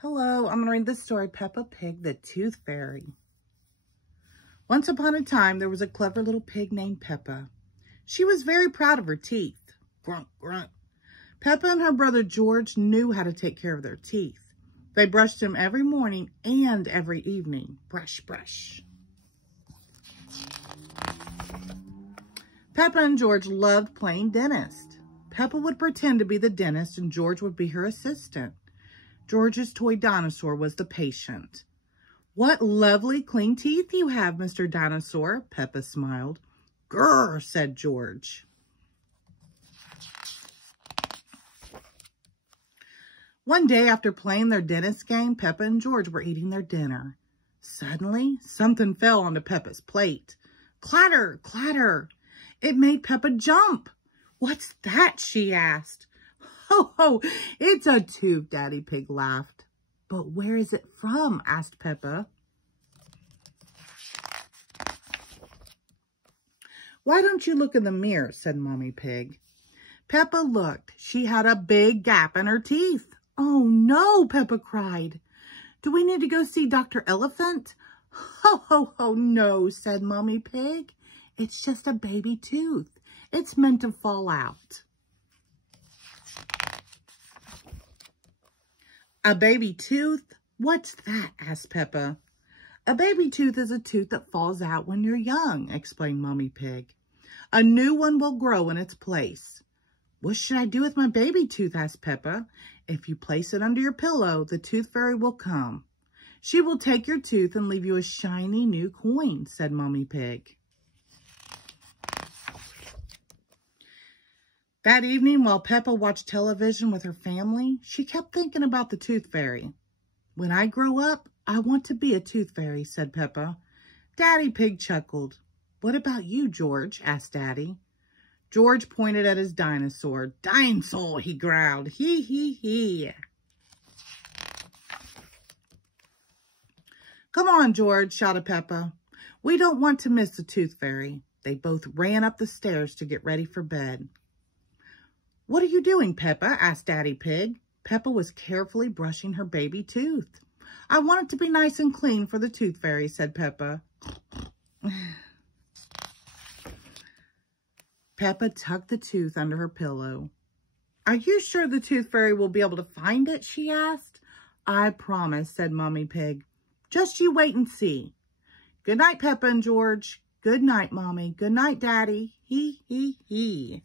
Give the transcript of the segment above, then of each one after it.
Hello, I'm going to read the story, Peppa Pig, the Tooth Fairy. Once upon a time, there was a clever little pig named Peppa. She was very proud of her teeth. Grunt, grunt. Peppa and her brother George knew how to take care of their teeth. They brushed them every morning and every evening. Brush, brush. Peppa and George loved playing dentist. Peppa would pretend to be the dentist and George would be her assistant. George's toy dinosaur was the patient. "What lovely clean teeth you have, Mr. Dinosaur," Peppa smiled. "Grrr," said George. One day after playing their dentist game, Peppa and George were eating their dinner. Suddenly, something fell onto Peppa's plate. Clatter, clatter. It made Peppa jump. "What's that?" she asked. "Ho, ho, it's a tooth," Daddy Pig laughed. "But where is it from?" asked Peppa. "Why don't you look in the mirror?" said Mommy Pig. Peppa looked. She had a big gap in her teeth. "Oh no," Peppa cried. "Do we need to go see Dr. Elephant?" "Ho, ho, ho, no," said Mommy Pig. "It's just a baby tooth. It's meant to fall out." "A baby tooth? What's that?" asked Peppa. "A baby tooth is a tooth that falls out when you're young," explained Mommy Pig. "A new one will grow in its place." "What should I do with my baby tooth?" asked Peppa. "If you place it under your pillow, the Tooth Fairy will come. She will take your tooth and leave you a shiny new coin," said Mommy Pig. That evening, while Peppa watched television with her family, she kept thinking about the Tooth Fairy. "When I grow up, I want to be a Tooth Fairy," said Peppa. Daddy Pig chuckled. "What about you, George?" asked Daddy. George pointed at his dinosaur. "Dinosaur," he growled. "Hee, hee, hee." "Come on, George," shouted Peppa. "We don't want to miss the Tooth Fairy." They both ran up the stairs to get ready for bed. "What are you doing, Peppa?" asked Daddy Pig. Peppa was carefully brushing her baby tooth. "I want it to be nice and clean for the Tooth Fairy," said Peppa. Peppa tucked the tooth under her pillow. "Are you sure the Tooth Fairy will be able to find it?" she asked. "I promise," said Mommy Pig. "Just you wait and see." "Good night, Peppa and George." "Good night, Mommy." "Good night, Daddy." Hee, hee, hee.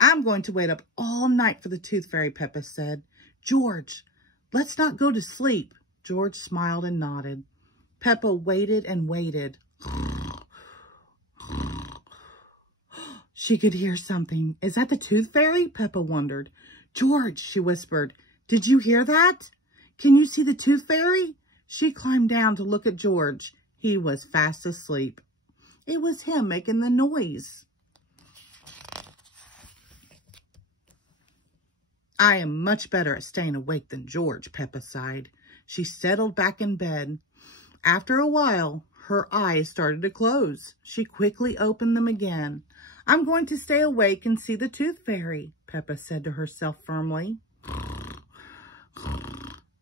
"I'm going to wait up all night for the Tooth Fairy," Peppa said. "George, let's not go to sleep." George smiled and nodded. Peppa waited and waited. She could hear something. "Is that the Tooth Fairy?" Peppa wondered. "George," she whispered, "did you hear that? Can you see the Tooth Fairy?" She climbed down to look at George. He was fast asleep. It was him making the noise. "I am much better at staying awake than George," Peppa sighed. She settled back in bed. After a while, her eyes started to close. She quickly opened them again. "I'm going to stay awake and see the Tooth Fairy," Peppa said to herself firmly.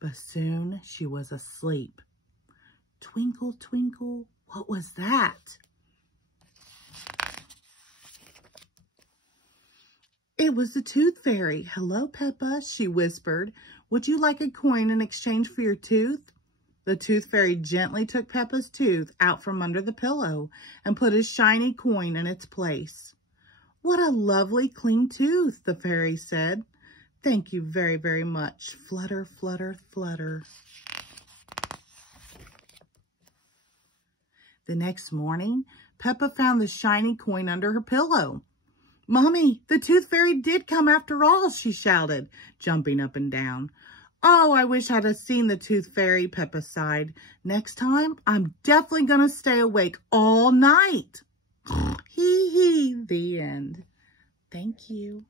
But soon she was asleep. Twinkle, twinkle, what was that? It was the Tooth Fairy. "Hello, Peppa," she whispered. "Would you like a coin in exchange for your tooth?" The Tooth Fairy gently took Peppa's tooth out from under the pillow and put a shiny coin in its place. "What a lovely clean tooth," the fairy said. "Thank you very, very much. Flutter, flutter, flutter." The next morning, Peppa found the shiny coin under her pillow. "Mommy, the Tooth Fairy did come after all," she shouted, jumping up and down. "Oh, I wish I'd have seen the Tooth Fairy," Peppa sighed. "Next time, I'm definitely going to stay awake all night." Hee hee, the end. Thank you.